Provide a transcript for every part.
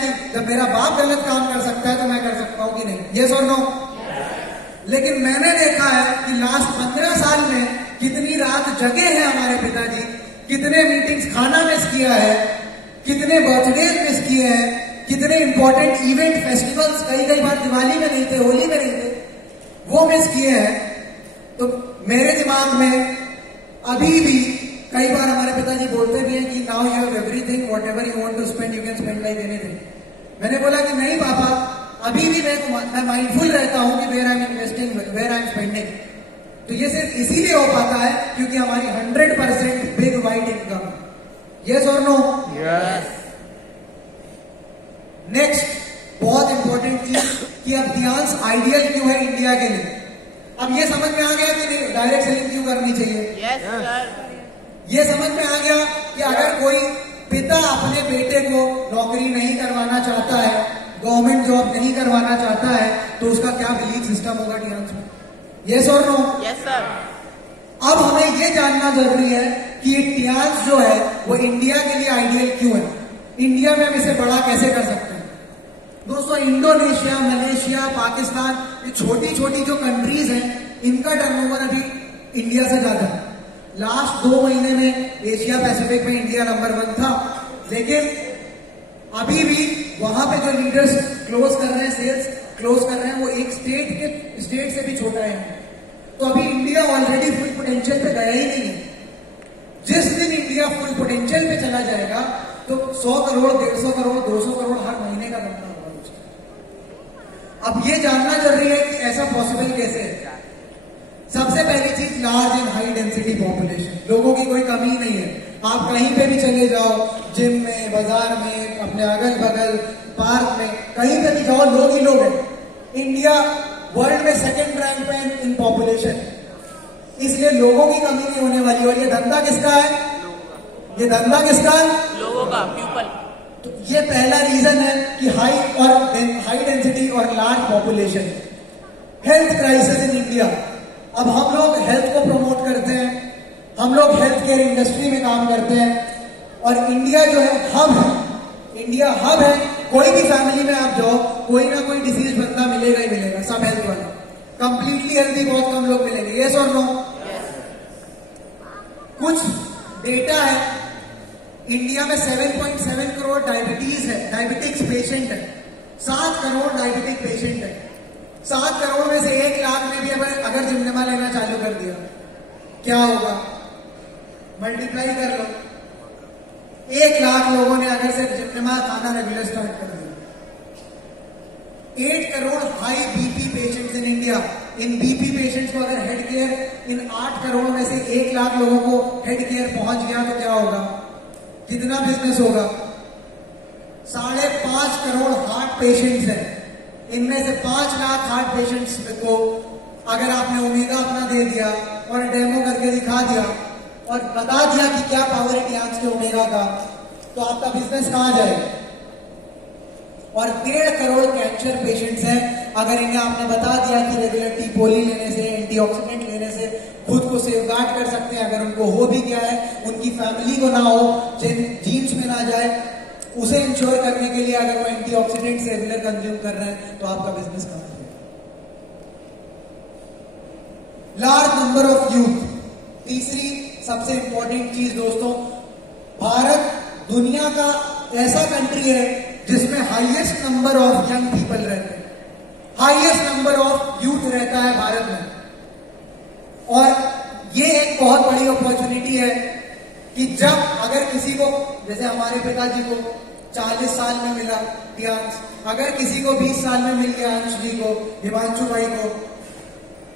कि जब मेरा बाप गलत काम कर सकता है तो मैं कर सकता हूं कि नहीं? यस और नो? लेकिन मैंने देखा है कि लास्ट 15 साल में कितनी रात जगे हैं हमारे पिताजी, कितने मीटिंग्स खाना मिस किया है, कितने बर्थडे मिस किए हैं, कितने इंपॉर्टेंट इवेंट फेस्टिवल्स, कई बार दिवाली में नहीं थे, होली में नहीं थे, वो मिस किए हैं। तो मेरे दिमाग में अभी भी कई बार हमारे पिताजी बोलते भी हैं कि now you have everything, whatever you want to spend you can spend like anything. मैंने बोला कि नहीं पापा, अभी भी मैं माइंडफुल रहता हूं कि where I am investing, where I am spending. तो ये सिर्फ इसीलिए हो पाता है क्योंकि हमारी 100% बिग वाइड इनकम। यस और नो? यस। नेक्स्ट बहुत इंपॉर्टेंट चीज कि अब ध्यान आइडियल क्यों है इंडिया के लिए। अब ये समझ में आ गया कि डायरेक्ट सेलिंग क्यों करनी चाहिए? Yes sir. ये समझ में आ गया कि अगर कोई पिता अपने बेटे को नौकरी नहीं करवाना चाहता है, गवर्नमेंट जॉब नहीं करवाना चाहता है, तो उसका क्या बिलीफ सिस्टम होगा ध्यान में? यस और नो? Yes sir. अब हमें यह जानना जरूरी है कि ये टियांस जो है वो इंडिया के लिए आइडियल क्यों है, इंडिया में हम इसे बड़ा कैसे कर सकते हैं। दोस्तों, इंडोनेशिया, मलेशिया, पाकिस्तान, ये छोटी छोटी जो कंट्रीज हैं, इनका टर्नओवर अभी इंडिया से ज्यादा है। लास्ट 2 महीने में एशिया पैसिफिक में इंडिया नंबर 1 था, लेकिन अभी भी वहां पे जो लीडर्स क्लोज कर रहे हैं, सेल्स क्लोज कर रहे हैं, वो एक स्टेट से भी छोटा है। तो अभी इंडिया ऑलरेडी फुल पोटेंशियल पे गया ही नहीं है। जिस दिन इंडिया फुल पोटेंशियल पे चला जाएगा तो 100 करोड़, 150 करोड़, 200 करोड़ हर महीने का बनना होगा। अब ये जानना जरूरी है कि ऐसा पॉसिबल कैसे है। सबसे पहली चीज, large and high density population. लोगों की कोई कमी नहीं है। आप कहीं पे भी चले जाओ, जिम में, बाजार में, अपने अगल बगल पार्क में, कहीं पे भी जाओ, लोग ही लोग हैं। इंडिया वर्ल्ड में 2nd रैंक पे इन पॉपुलेशन, इसलिए लोगों की कमी नहीं होने वाली। और ये धंधा किसका है? ये धंधा किसका है? लोगों का, पीपल। तो ये पहला रीजन है कि हाई डेंसिटी और large population. Health crisis in India. अब हम लोग हेल्थ को प्रमोट करते हैं, हम लोग हेल्थ केयर इंडस्ट्री में काम करते हैं, और इंडिया जो है हब है। इंडिया हब है। कोई भी फैमिली में आप जाओ, कोई ना कोई डिसीज बंदा मिलेगा ही मिलेगा, सब हेल्थ वाला। कंप्लीटली हेल्थी बहुत कम लोग मिलेंगे। यस और नो? कुछ डेटा है, इंडिया में 7.7 करोड़ डायबिटीज है, डायबिटिक्स पेशेंट है। 7 करोड़ डायबिटिक पेशेंट है। 7 करोड़ में से 1 लाख में भी अगर जिम्मा लेना चालू कर दिया, क्या होगा? मल्टीप्लाई कर लो। 1 लाख लोगों ने अगर सिर्फ जिम्मा खाना रेगुलर स्टार्ट कर दिया। 8 crore high BP patients in India. In BP patients को अगर हेड केयर, इन 8 करोड़ में से 1 लाख लोगों को हेड केयर पहुंच गया तो क्या होगा? कितना बिजनेस होगा? 5.5 करोड़ हार्ट पेशेंट्स हैं। इनमें से 5 लाख हार्ट पेशेंट्स को अगर आपने ओमेगा अपना दे दिया और डेमो करके दिखा दिया और बता दिया कि क्या पावर है टियांस के ओमेगा का, तो आपका बिजनेस कहां जाएगा? और 1.5 करोड़ कैंसर पेशेंट्स हैं। अगर इन्हें आपने बता दिया कि रेगुलर टी पोली लेने से, एंटीऑक्सीडेंट लेने से खुद को सेफगार्ड कर सकते हैं, अगर उनको हो भी गया है, उनकी फैमिली को ना हो, जीन्स में ना जाए, उसे इंश्योर करने के लिए अगर वो एंटीऑक्सीडेंट्स रेगुलर कंज्यूम कर रहे हैं, तो आपका बिजनेस कहां है? Large number of youth. तीसरी सबसे इंपॉर्टेंट चीज दोस्तों, भारत दुनिया का ऐसा कंट्री है जिसमें highest number of young people रहते हैं। हाईएस्ट नंबर ऑफ यूथ रहता है भारत में। और ये एक बहुत बड़ी अपॉर्चुनिटी है कि जब अगर किसी को, जैसे हमारे पिताजी को 40 साल में मिला टियांस, अगर किसी को 20 साल में मिल गया, अंश जी को, हिमांशु भाई को,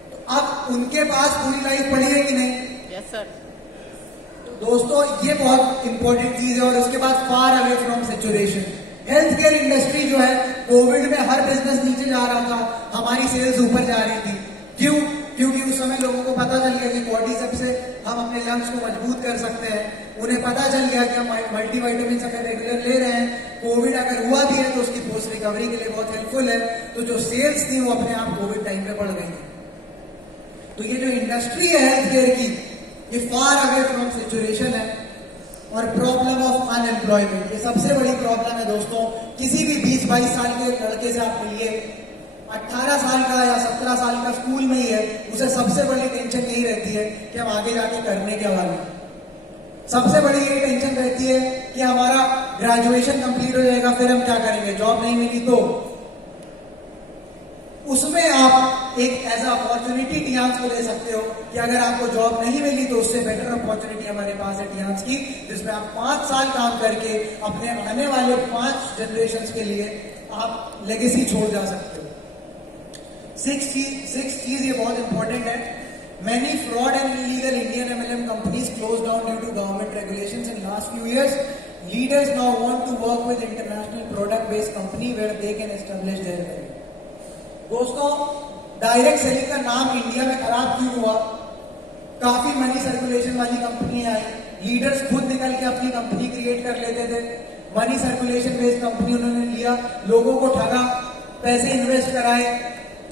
तो अब उनके पास पूरी लाइफ पड़ी है कि नहीं? Yes sir. दोस्तों, ये बहुत इंपॉर्टेंट चीज है। और उसके बाद far away from saturation. Health care industry जो है, कोविड में हर बिजनेस नीचे जा रहा था, हमारी सेल्स ऊपर जा रही थी। क्यों? क्योंकि उस समय लोगों को पता चल गया कि कॉर्टिसप से हम अपने लंग्स को मजबूत कर सकते हैं। उन्हें पता चल गया कि हम मल्टीविटामिन अगर रेगुलर ले रहे हैं, कोविड अगर हुआ भी है तो उसकी पोस्ट रिकवरी के लिए बहुत हेल्पफुल है। तो जो सेल्स थी वो अपने आप कोविड टाइम पे बढ़ गई थी। तो ये जो इंडस्ट्री है हेल्थ केयर की, ये फार अवे फ्रॉम सैचुरेशन है। और प्रॉब्लम ऑफ अनएम्प्लॉयमेंट, ये सबसे बड़ी प्रॉब्लम है दोस्तों। किसी भी 20-22 साल के लड़के से आप मिलिए, 18 साल का या 17 साल का स्कूल में ही है, उसे सबसे बड़ी टेंशन यही रहती है कि हम आगे जाके करने क्या वाले। सबसे बड़ी ये टेंशन रहती है कि हमारा ग्रेजुएशन कंप्लीट हो जाएगा, फिर हम क्या करेंगे, जॉब नहीं मिली तो। उसमें आप एक एज अपॉर्चुनिटी टियांस को ले सकते हो कि अगर आपको जॉब नहीं मिली तो उससे बेटर अपॉर्चुनिटी हमारे पास है टियांस की, जिसमें आप 5 साल काम करके अपने आने वाले 5 जनरेशन के लिए आप लेगेसी छोड़ जा सकते हो। 6 चीज ये बहुत इंपॉर्टेंट है। Many fraud and illegal Indian MLM companies closed down due to government regulations in last few years. Leaders now want to work with international product-based company where they can establish their career. दोस्तों, direct selling का नाम India में खराब क्यों हुआ? काफी money circulation वाली कंपनियां आई, लीडर्स खुद निकल के अपनी कंपनी क्रिएट कर लेते थे। मनी सर्कुलेशन बेस्ड कंपनी उन्होंने लिया, लोगों को ठगा, पैसे इन्वेस्ट कराए,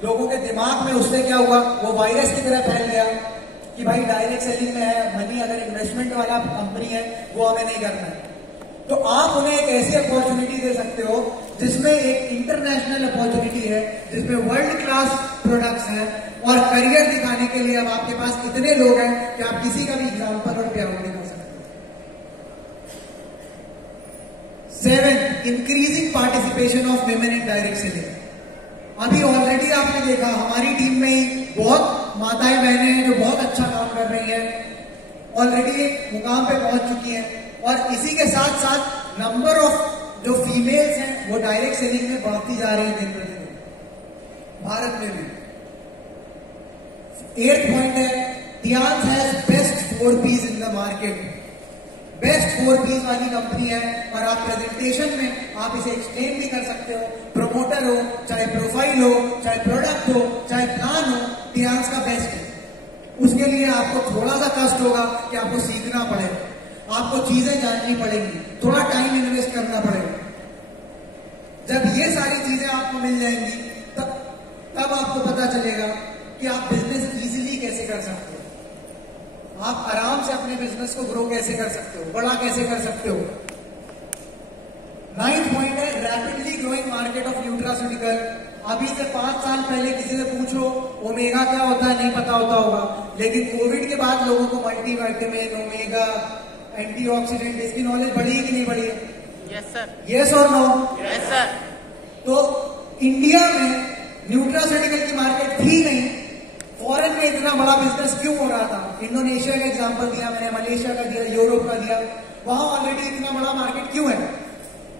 लोगों के दिमाग में उससे क्या हुआ, वो वायरस की तरह फैल गया कि भाई डायरेक्ट सेलिंग में है, मनी अगर इन्वेस्टमेंट वाला कंपनी है वो हमें नहीं करना है। तो आप उन्हें एक ऐसी अपॉर्चुनिटी दे सकते हो जिसमें एक इंटरनेशनल अपॉर्चुनिटी है, जिसमें वर्ल्ड क्लास प्रोडक्ट्स हैं और करियर दिखाने के लिए अब आपके पास इतने लोग हैं कि आप किसी का भी एग्जाम्पल और प्यार दिखा सकते हो। 7, increasing participation of women in direct selling. अभी ऑलरेडी आपने देखा हमारी टीम में ही बहुत माताएं बहनें हैं जो बहुत अच्छा काम कर रही हैं, ऑलरेडी एक मुकाम पे पहुंच चुकी हैं, और इसी के साथ साथ नंबर ऑफ जो फीमेल्स हैं वो डायरेक्ट सेलिंग में बढ़ती जा रही है दिन प्रतिदिन, भारत में भी। 8th पॉइंट है, Tiens has best 4 Ps in the market. Best 4 Ps वाली कंपनी है और आप प्रेजेंटेशन में आप इसे एक्सप्लेन भी कर सकते हो। प्रमोटर हो, चाहे प्रोफाइल हो, चाहे प्रोडक्ट हो, चाहे प्लान हो, टियांस का बेस्ट है। उसके लिए आपको थोड़ा सा कष्ट होगा कि आपको सीखना पड़ेगा, आपको चीजें जाननी पड़ेंगी, थोड़ा टाइम इन्वेस्ट करना पड़ेगा। जब ये सारी चीजें आपको मिल जाएंगी तब आपको पता चलेगा कि आप बिजनेस इजीली कैसे कर सकते हो, आप आराम से अपने बिजनेस को ग्रो कैसे कर सकते हो, बड़ा कैसे कर सकते हो। 9th पॉइंट है, rapidly growing market of nutraceutical. अभी से 5 साल पहले किसी से पूछो ओमेगा क्या होता है, नहीं पता होता होगा, लेकिन कोविड के बाद लोगों को मल्टीविटामिन, ओमेगा, एंटीऑक्सीडेंट, इसकी नॉलेज बढ़ी है कि नहीं बढ़ी है? Yes sir. यस और नो? Yes sir. तो इंडिया में न्यूट्रास्यूटिकल की मार्केट थी नहीं, फॉरेन में इतना बड़ा बिजनेस क्यों हो रहा था? इंडोनेशिया का एग्जांपल दिया मैंने, मलेशिया का दिया, यूरोप का दिया, वहां ऑलरेडी इतना बड़ा मार्केट क्यों है?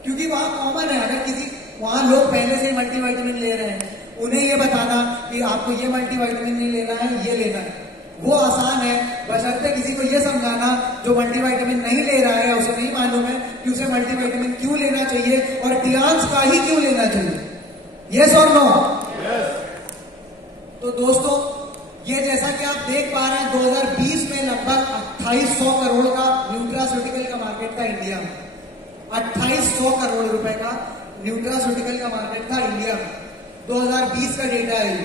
क्योंकि वहां कॉमन है। अगर किसी वहां लोग पहले से मल्टीविटामिन ले रहे हैं, उन्हें ये बताना कि आपको ये मल्टीविटामिन नहीं लेना है, ये लेना है, वो आसान है। बशर्ते किसी को ये समझाना जो मल्टीविटामिन नहीं ले रहा है, उसे नहीं मालूम है कि उसे मल्टीविटामिन क्यों लेना चाहिए और टियांस का ही क्यों लेना चाहिए। यस और नो? तो दोस्तों, ये जैसा कि आप देख पा रहे हैं 2020 में लगभग 2800 करोड़ का न्यूट्रास्यूटिकल का मार्केट था इंडिया में। 2800 करोड़ रुपए का न्यूट्रास्यूटिकल का मार्केट था इंडिया में। 2020 का डेटा है ये,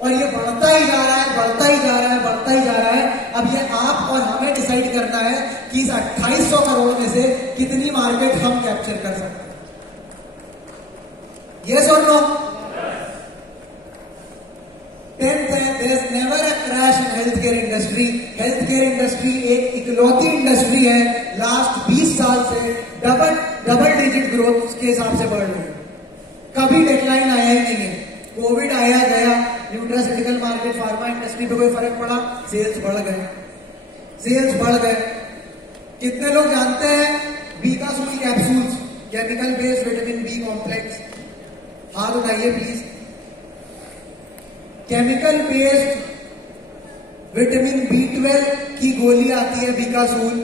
और ये बढ़ता ही जा रहा है, बढ़ता ही जा रहा है, बढ़ता ही जा रहा है। अब ये आप और हमें डिसाइड करना है कि इस 2800 करोड़ में से कितनी मार्केट हम कैप्चर कर सकते हैं। यस और नो? 10th है, there is never a crash in health care industry. Health care industry एक इकलौती इंडस्ट्री है लास्ट 20 साल से डबल डिजिट ग्रोथ के हिसाब से बढ़ रही है, कभी डिक्लाइन आया ही नहीं है। कोविड आया गया, न्यूट्रास्यूटिकल मार्केट, फार्मा इंडस्ट्री पे कोई फर्क पड़ा? सेल्स बढ़ गए, सेल्स बढ़ गए। कितने लोग जानते हैं Becosules capsules, chemical based vitamin B complex? हाथ उठाइए please. Chemical based vitamin B12 की गोली आती है बीकासूल,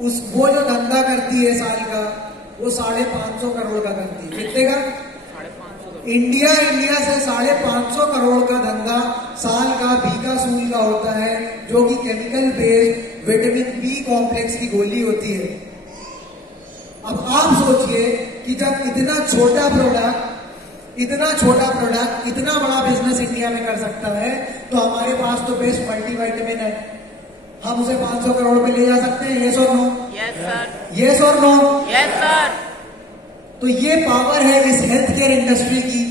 वो जो धंधा करती है साल का, वो 550 करोड़ का करती है। कितने का? इंडिया से 550 करोड़ का धंधा साल का बीकासूल का होता है, जो कि chemical based vitamin B complex की गोली होती है। अब आप सोचिए कि जब इतना छोटा प्रोडक्ट इतना बड़ा बिजनेस इंडिया में कर सकता है, तो हमारे पास तो बेस्ट मल्टीविटामिन है, हम उसे 500 करोड़ पे ले जा सकते हैं। यस और नो? यस सर, यस और नो? Yes sir. तो ये पावर है इस हेल्थ केयर इंडस्ट्री की,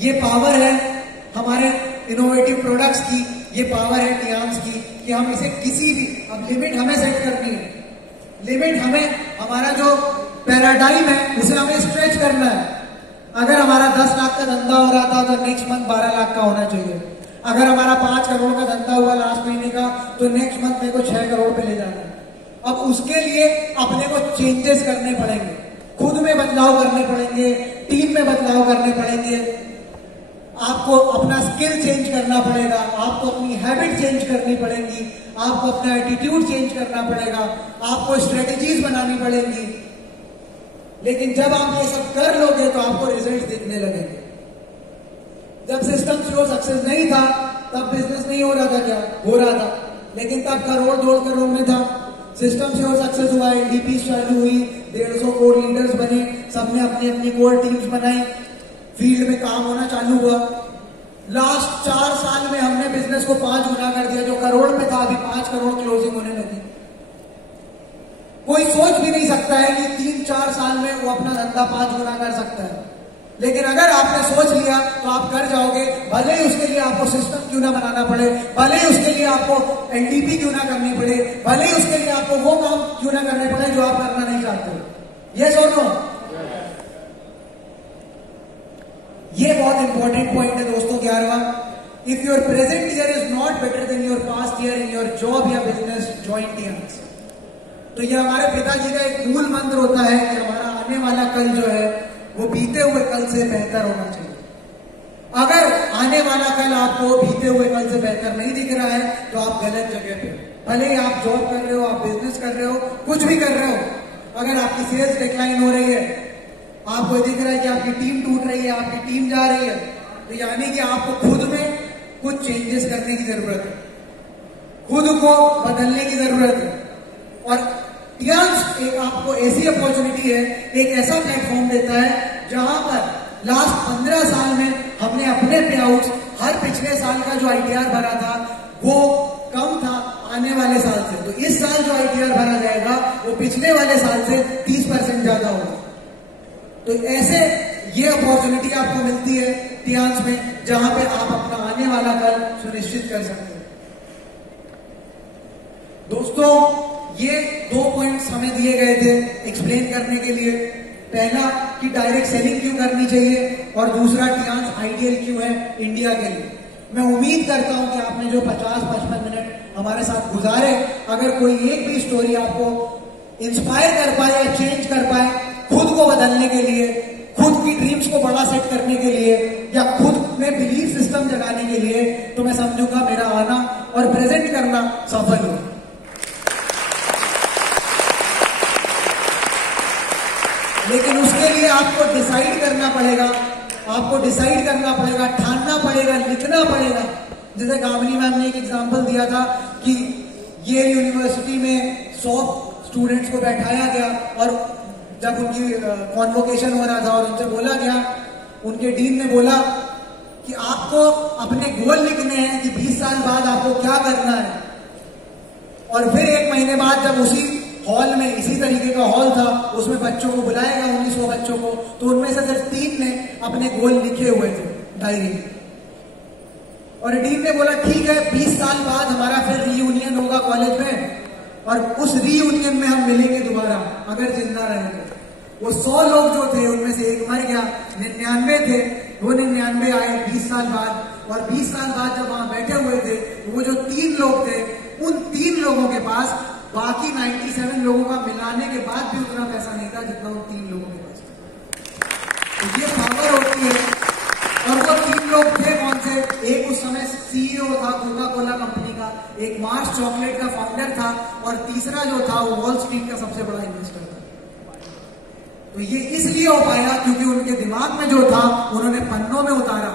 ये पावर है हमारे इनोवेटिव प्रोडक्ट्स की, ये पावर है टियांस की कि हम इसे किसी भी, अब लिमिट हमें सेट करनी है, लिमिट हमें, हमारा जो पैराडाइम है उसे हमें स्ट्रेच करना है। अगर हमारा 10 लाख का धंधा हो रहा था तो नेक्स्ट मंथ 12 लाख का होना चाहिए। अगर हमारा 5 करोड़ का धंधा हुआ लास्ट महीने का तो नेक्स्ट मंथ मेरे को 6 करोड़ पे ले जाना है। अब उसके लिए अपने को चेंजेस करने पड़ेंगे, खुद में बदलाव करने पड़ेंगे, टीम में बदलाव करने पड़ेंगे, आपको अपना स्किल चेंज करना पड़ेगा, आपको अपनी हैबिट चेंज करनी पड़ेगी, आपको अपना एटीट्यूड चेंज करना पड़ेगा, आपको स्ट्रेटेजीज बनानी पड़ेंगी। लेकिन जब आप ये सब कर लोगे तो आपको रिजल्ट दिखने लगेंगे। जब सिस्टम श्योर सक्सेस नहीं था तब बिजनेस नहीं हो रहा था, क्या हो रहा था, लेकिन तब करोड़ 2 करोड़ में था। सिस्टम श्योर सक्सेस हुआ, एनडीपी चालू हुई, 150 कोर लीडर्स बने, सबने अपनी अपनी कोर टीम्स बनाई, फील्ड में काम होना चालू हुआ। लास्ट 4 साल में हमने बिजनेस को 5 गुना कर दिया, जो करोड़ में था अभी 5 करोड़ क्लोजिंग होने लगी। कोई सोच भी नहीं सकता है कि 3-4 साल में वो अपना धंधा 5 गुना कर सकता है, लेकिन अगर आपने सोच लिया तो आप कर जाओगे। भले ही उसके लिए आपको सिस्टम क्यों ना बनाना पड़े, भले ही उसके लिए आपको एनडीपी क्यों ना करनी पड़े, भले ही उसके लिए आपको वो काम क्यों ना करने पड़े जो आप करना नहीं चाहते। यस और नो? ये बहुत इंपॉर्टेंट पॉइंट है दोस्तों। 11वां, if your present year is not better than your past year in your job या बिजनेस, जॉइन टियांस। तो ये हमारे पिताजी का एक मूल मंत्र होता है कि हमारा आने वाला कल जो है वो बीते हुए कल से बेहतर होना चाहिए। अगर आने वाला कल आपको बीते हुए कल से बेहतर नहीं दिख रहा है तो आप गलत जगह पे, भले ही आप जॉब कर रहे हो, आप बिजनेस कर रहे हो, कुछ भी कर रहे हो, अगर आपकी सेल्स डिक्लाइन हो रही है, आपको दिख रहा है कि आपकी टीम टूट रही है, आपकी टीम जा रही है, तो यानी कि आपको खुद में कुछ चेंजेस करने की जरूरत है, खुद को बदलने की जरूरत है। और टियांस एक आपको ऐसी अपॉर्चुनिटी है, एक ऐसा प्लेटफॉर्म देता है जहां पर लास्ट 15 साल में हमने अपने पे आउट्स, हर पिछले साल का जो आईटीआर भरा था वो कम था आने वाले साल से, तो इस साल जो आईटीआर भरा जाएगा वो पिछले वाले साल से 30% ज्यादा होगा। तो ऐसे ये अपॉर्चुनिटी आपको मिलती है टियांस में, जहां पे आप अपना आने वाला कल सुनिश्चित कर सकते हैं। दोस्तों, ये 2 पॉइंट्स हमें दिए गए थे एक्सप्लेन करने के लिए। पहला कि डायरेक्ट सेलिंग क्यों करनी चाहिए, और दूसरा टियांस आइडियल क्यों है इंडिया के लिए। मैं उम्मीद करता हूं कि आपने जो 50-55 मिनट हमारे साथ गुजारे, अगर कोई एक भी स्टोरी आपको इंस्पायर कर पाए या चेंज कर पाए खुद को बदलने के लिए, खुद की ड्रीम्स को बड़ा सेट करने के लिए, या खुद में बिलीफ सिस्टम जगाने के लिए, तो मैं समझूंगा मेरा आना और प्रेजेंट करना सफल हो। लेकिन उसके लिए आपको डिसाइड करना पड़ेगा, आपको डिसाइड करना पड़ेगा, ठानना पड़ेगा, लिखना पड़ेगा। जैसे गावनी मैम ने एक एग्जांपल दिया था कि ये यूनिवर्सिटी में 100 स्टूडेंट्स को बैठाया गया और जब उनकी कॉन्वोकेशन हो रहा था और उनसे बोला गया, उनके डीन ने बोला कि आपको अपने गोल लिखने हैं कि 20 साल बाद आपको क्या करना है। और फिर 1 महीने बाद जब उसी हॉल में, इसी तरीके का हॉल था, उसमें बच्चों को बुलाएगा, 1900 बच्चों को, तो उनमें से सिर्फ 3 ने अपने गोल लिखे हुए थे डायरी में। और डीन ने बोला ठीक है, 20 साल बाद हमारा फिर रीयूनियन होगा कॉलेज में, और उस रीयूनियन में हम मिलेंगे दोबारा अगर जिंदा रहेंगे। वो 100 लोग जो थे उनमें से एक मर गया, 99 थे, वो 99 आए 20 साल बाद, और 20 साल बाद जब वहां बैठे हुए थे, वो जो 3 लोग थे, उन 3 लोगों के पास बाकी 97 लोगों का मिलाने के बाद भी उतना पैसा नहीं था जितना उन 3 लोगों के पास था। तो ये पावर होती है। और वो 3 लोग थे कौन से? एक उस समय सीईओ था कोका कोला कंपनी का, एक मार्स चॉकलेट का फाउंडर था, और तीसरा जो था वो वॉल स्ट्रीट का सबसे बड़ा इन्वेस्टर था। तो ये इसलिए हो पाया क्योंकि उनके दिमाग में जो था उन्होंने पन्नों में उतारा,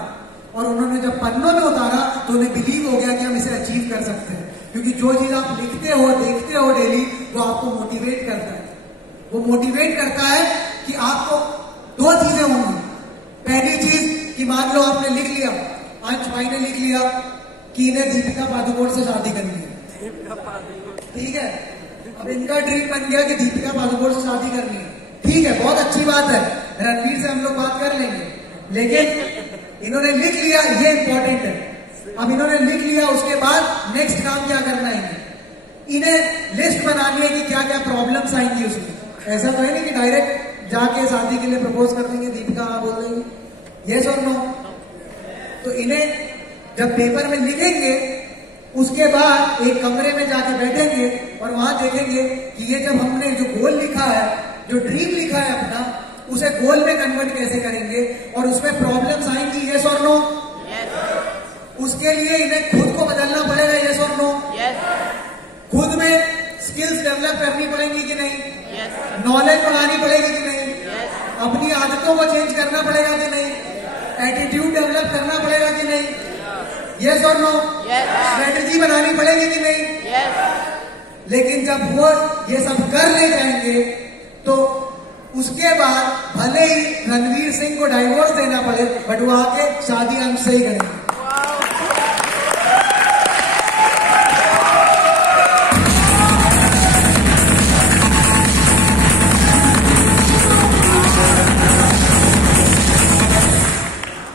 और उन्होंने जब पन्नों में उतारा तो उन्हें बिलीव हो गया कि हम इसे अचीव कर सकते हैं। क्योंकि जो चीज आप लिखते हो, देखते हो डेली, वो आपको मोटिवेट करता है। वो मोटिवेट करता है कि आपको 2 चीजें होंगी। पहली चीज कि मान लो आपने लिख लिया, अंश भाई ने लिख लिया कि इन्हें दीपिका पादुकोण से शादी करनी है, ठीक है। अब इनका ड्रीम बन गया कि दीपिका पादुकोण से शादी करनी है। ठीक है, बहुत अच्छी बात है, रणवीर से हम लोग बात कर लेंगे, लेकिन इन्होंने लिख लिया, ये इंपॉर्टेंट है। अब इन्होंने लिख लिया, उसके बाद नेक्स्ट काम क्या करना है? इन्हें लिस्ट बनानी है कि क्या क्या प्रॉब्लम्स आएंगी उसमें। ऐसा तो है नहीं कि डायरेक्ट जाके शादी के लिए प्रपोज कर देंगे, दीपिका हाँ बोल देंगे, यस और नो। तो इन्हें जब पेपर में लिखेंगे, उसके बाद एक कमरे में जाके बैठेंगे और वहां देखेंगे कि ये जब हमने जो गोल लिखा है, जो ड्रीम लिखा है अपना, उसे गोल में कन्वर्ट कैसे करेंगे और उसमें प्रॉब्लम्स आएंगी, यस और नो। उसके लिए इन्हें खुद को बदलना पड़ेगा, यस और नो। खुद में स्किल्स डेवलप करनी पड़ेंगी कि नहीं, नॉलेज बढ़ानी पड़ेगी कि नहीं, अपनी आदतों को चेंज करना पड़ेगा कि नहीं, एटीट्यूड डेवलप करना पड़ेगा कि नहीं, यस और नो। स्ट्रेटेजी बनानी पड़ेगी कि नहीं। लेकिन जब वो ये सब कर ले जाएंगे तो उसके बाद भले ही रणवीर सिंह को डाइवोर्स देना पड़े, बट वो आके शादी हमसे ही करेंगे।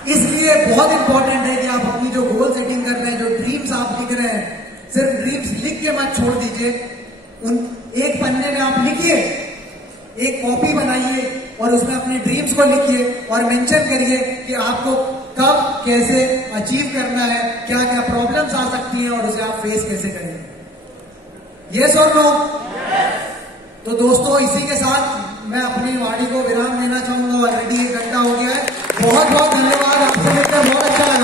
इसलिए बहुत इंपॉर्टेंट है कि आप अपनी जो गोल सेटिंग कर रहे हैं, जो ड्रीम्स आप लिख रहे हैं, सिर्फ ड्रीम्स लिख के मत छोड़ दीजिए। उन एक पन्ने में आप लिखिए, एक कॉपी बनाइए और उसमें अपने ड्रीम्स को लिखिए और मेंशन करिए कि आपको कब कैसे अचीव करना है, क्या क्या प्रॉब्लम्स आ सकती हैं और उसे आप फेस कैसे करेंगे, यस और नो। तो दोस्तों, इसी के साथ मैं अपनी वाणी को विराम देना चाहूंगा। ऑलरेडी 1 घंटा हो गया है। बहुत बहुत धन्यवाद, आपसे मिलकर बहुत अच्छा लगा।